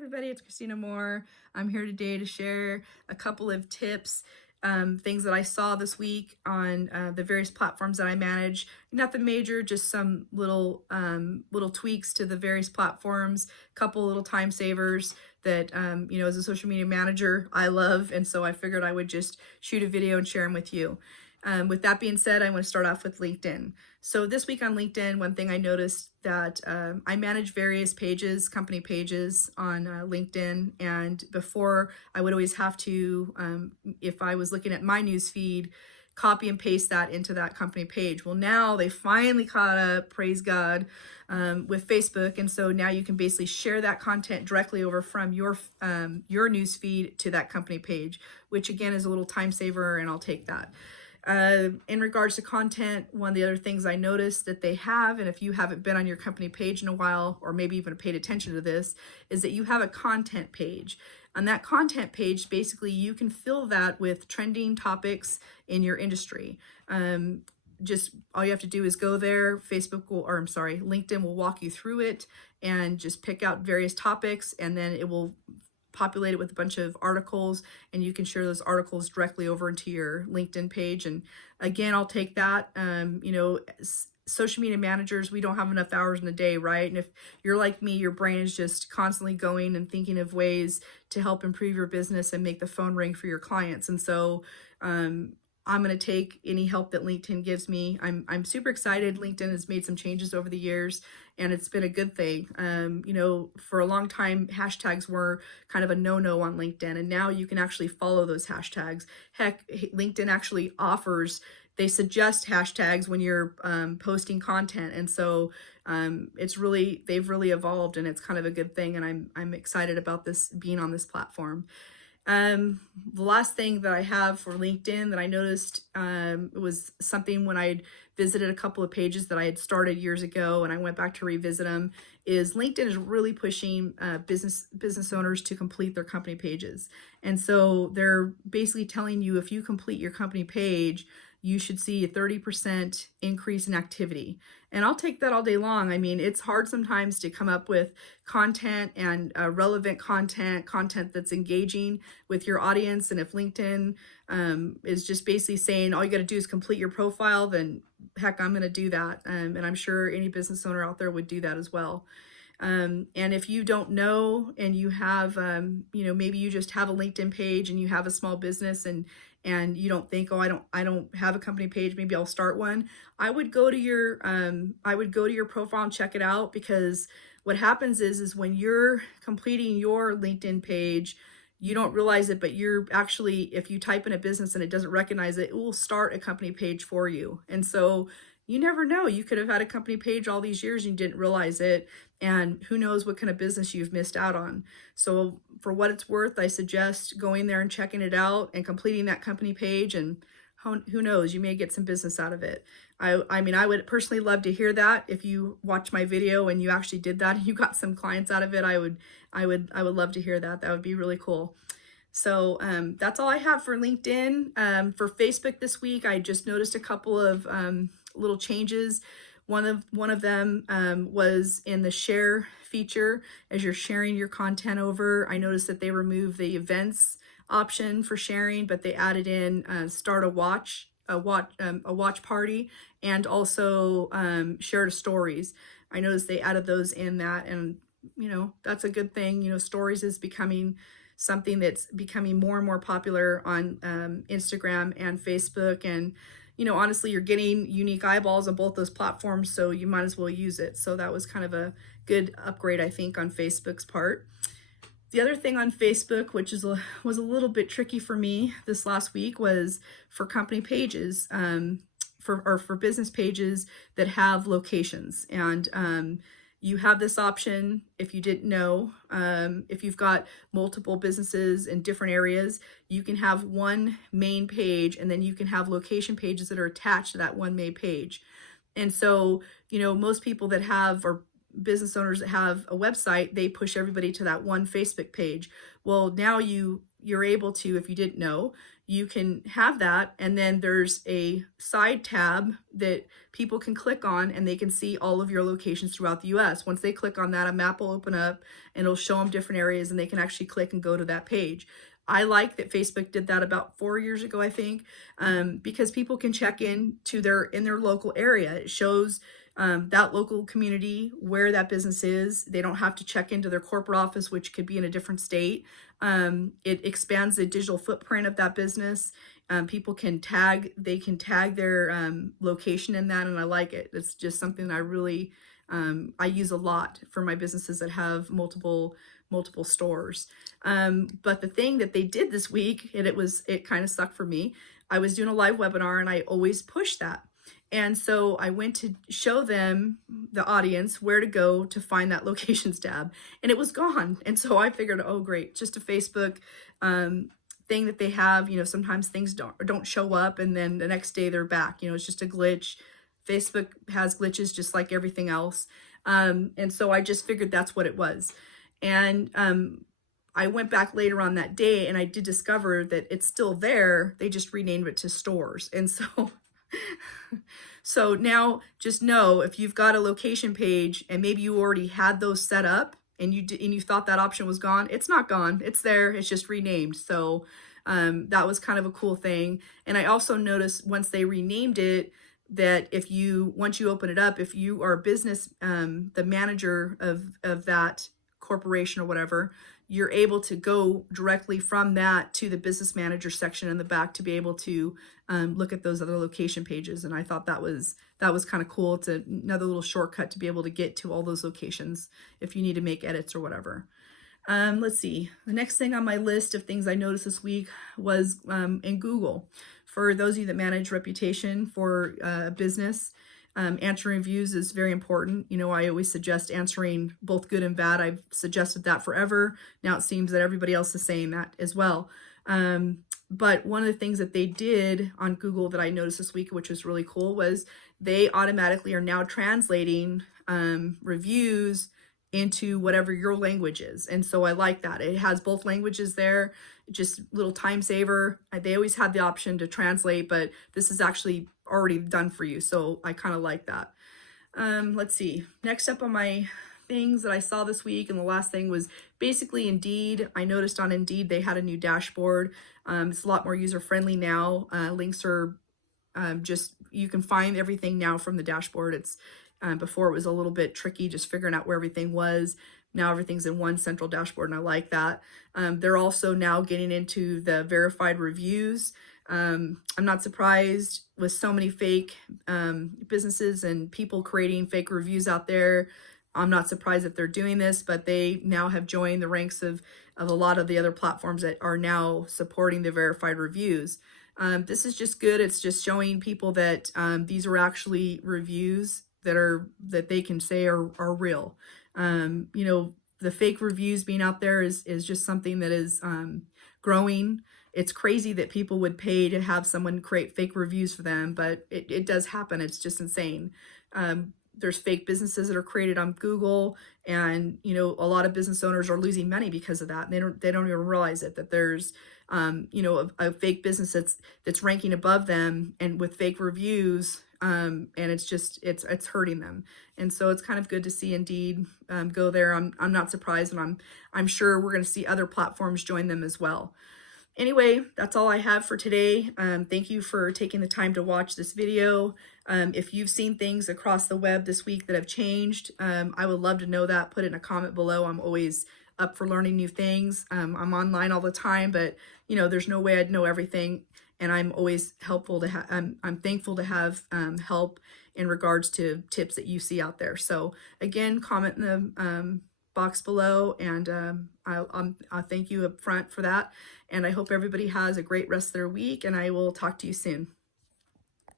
everybody, it's Christina Moore. I'm here today to share a couple of tips, things that I saw this week on the various platforms that I manage. Nothing major, just some little tweaks to the various platforms, couple little time savers that as a social media manager, I love, and so I figured I would just shoot a video and share them with you. With that being said, I want to start off with LinkedIn. So this week on LinkedIn, one thing I noticed that I manage various pages, company pages on LinkedIn. And before, I would always have to, if I was looking at my news feed, copy and paste that into that company page. Well, now they finally caught up, praise God, with Facebook. And so now you can basically share that content directly over from your news feed to that company page, which again is a little time saver, and I'll take that. In regards to content, one of the other things I noticed that they have, and if you haven't been on your company page in a while, or maybe even paid attention to this, is that you have a content page. On that content page, basically you can fill that with trending topics in your industry. Just all you have to do is go there. LinkedIn will walk you through it and just pick out various topics, and then it will populate it with a bunch of articles, and you can share those articles directly over into your LinkedIn page. And again, I'll take that. Social media managers, we don't have enough hours in the day, right? And if you're like me, your brain is just constantly going and thinking of ways to help improve your business and make the phone ring for your clients. And so I'm going to take any help that LinkedIn gives me. I'm super excited. LinkedIn has made some changes over the years, and it's been a good thing. For a long time, hashtags were kind of a no-no on LinkedIn, and now you can actually follow those hashtags. Heck, LinkedIn actually they suggest hashtags when you're posting content, and so they've really evolved, and it's kind of a good thing, and I'm excited about this being on this platform. The last thing that I have for LinkedIn that I noticed, it was something when I'd visited a couple of pages that I had started years ago, and I went back to revisit them, is LinkedIn is really pushing business owners to complete their company pages. And so they're basically telling you, if you complete your company page, you should see a 30% increase in activity. And I'll take that all day long. I mean, it's hard sometimes to come up with content and relevant content that's engaging with your audience. And if LinkedIn is just basically saying all you got to do is complete your profile, then heck, I'm going to do that. And I'm sure any business owner out there would do that as well. And if you don't know, and you have, maybe you just have a LinkedIn page and you have a small business, and you don't think, oh, I don't have a company page, maybe I'll start one. I would go to your profile and check it out, because what happens is when you're completing your LinkedIn page, you don't realize it, but you're actually, if you type in a business and it doesn't recognize it, it will start a company page for you. And so you never know. You could have had a company page all these years and you didn't realize it. And who knows what kind of business you've missed out on. So for what it's worth, I suggest going there and checking it out and completing that company page, and who knows, you may get some business out of it. I mean, I would personally love to hear that. If you watch my video and you actually did that and you got some clients out of it, I would love to hear that. That would be really cool. So that's all I have for LinkedIn. For Facebook this week, I just noticed a couple of little changes. One of them was in the share feature. As you're sharing your content over, I noticed that they removed the events option for sharing, but they added in start a watch party, and also share to stories. I noticed they added those in that, and that's a good thing. Stories is becoming something that's becoming more and more popular on Instagram and Facebook, and honestly, you're getting unique eyeballs on both those platforms, so you might as well use it. So that was kind of a good upgrade, I think, on Facebook's part. The other thing on Facebook, which was a little bit tricky for me this last week, was for company pages, for business pages that have locations. And you have this option, if you didn't know, if you've got multiple businesses in different areas, you can have one main page, and then you can have location pages that are attached to that one main page. And so, most people that have, or business owners that have a website, they push everybody to that one Facebook page. Well, now you're able to, if you didn't know, you can have that, and then there's a side tab that people can click on and they can see all of your locations throughout the US. Once they click on that, a map will open up and it'll show them different areas and they can actually click and go to that page. I like that Facebook did that about 4 years ago, I think, because people can check in to their local area. It shows that local community where that business is. They don't have to check into their corporate office, which could be in a different state. It expands the digital footprint of that business. People can tag, they can tag their location in that, and I like it. It's just something that I really I use a lot for my businesses that have multiple stores. But the thing that they did this week, and it kind of sucked for me. I was doing a live webinar and I always push that. And so I went to show them, the audience, where to go to find that locations tab, and it was gone. And so I figured, oh great, just a Facebook thing that they have. You know, sometimes things don't show up and then the next day they're back. You know, it's just a glitch. Facebook has glitches just like everything else. And so I just figured that's what it was. And I went back later on that day and I did discover that it's still there. They just renamed it to stores. And so so now just know, if you've got a location page and maybe you already had those set up and you thought that option was gone, it's not gone. It's there. It's just renamed. So that was kind of a cool thing. And I also noticed once they renamed it, that once you open it up, if you are a business, the manager of that corporation or whatever, you're able to go directly from that to the business manager section in the back to be able to look at those other location pages. And I thought that was kind of cool. It's another little shortcut to be able to get to all those locations if you need to make edits or whatever. Let's see. The next thing on my list of things I noticed this week was in Google. For those of you that manage reputation for a business, answering reviews is very important. You know, I always suggest answering both good and bad. I've suggested that forever. Now it seems that everybody else is saying that as well. But one of the things that they did on Google that I noticed this week, which was really cool, was they automatically are now translating reviews into whatever your language is. And so I like that. It has both languages there, just little time saver. They always had the option to translate, but this is actually already done for you. So I kind of like that. Let's see. Next up on my things that I saw this week, and the last thing was basically Indeed. I noticed on Indeed they had a new dashboard. It's a lot more user-friendly now. Links are just, you can find everything now from the dashboard. It's before it was a little bit tricky just figuring out where everything was. Now everything's in one central dashboard, and I like that. They're also now getting into the verified reviews. I'm not surprised with so many fake businesses and people creating fake reviews out there. I'm not surprised that they're doing this, but they now have joined the ranks of a lot of the other platforms that are now supporting the verified reviews. This is just good. It's just showing people that these are actually reviews that they can say are real. You know, the fake reviews being out there is just something that is growing. It's crazy that people would pay to have someone create fake reviews for them, but it does happen. It's just insane. There's fake businesses that are created on Google, and you know, a lot of business owners are losing money because of that. They don't even realize it, that there's you know, a fake business that's ranking above them and with fake reviews, and it's hurting them. And so it's kind of good to see Indeed go there. I'm not surprised, and I'm sure we're going to see other platforms join them as well. Anyway, that's all I have for today. Thank you for taking the time to watch this video. If you've seen things across the web this week that have changed, I would love to know that. Put it in a comment below. I'm always up for learning new things. I'm online all the time, but you know, there's no way I'd know everything. And I'm always helpful to have, I'm thankful to have help in regards to tips that you see out there. So again, comment in the box below, and I'll thank you up front for that. And I hope everybody has a great rest of their week, and I will talk to you soon.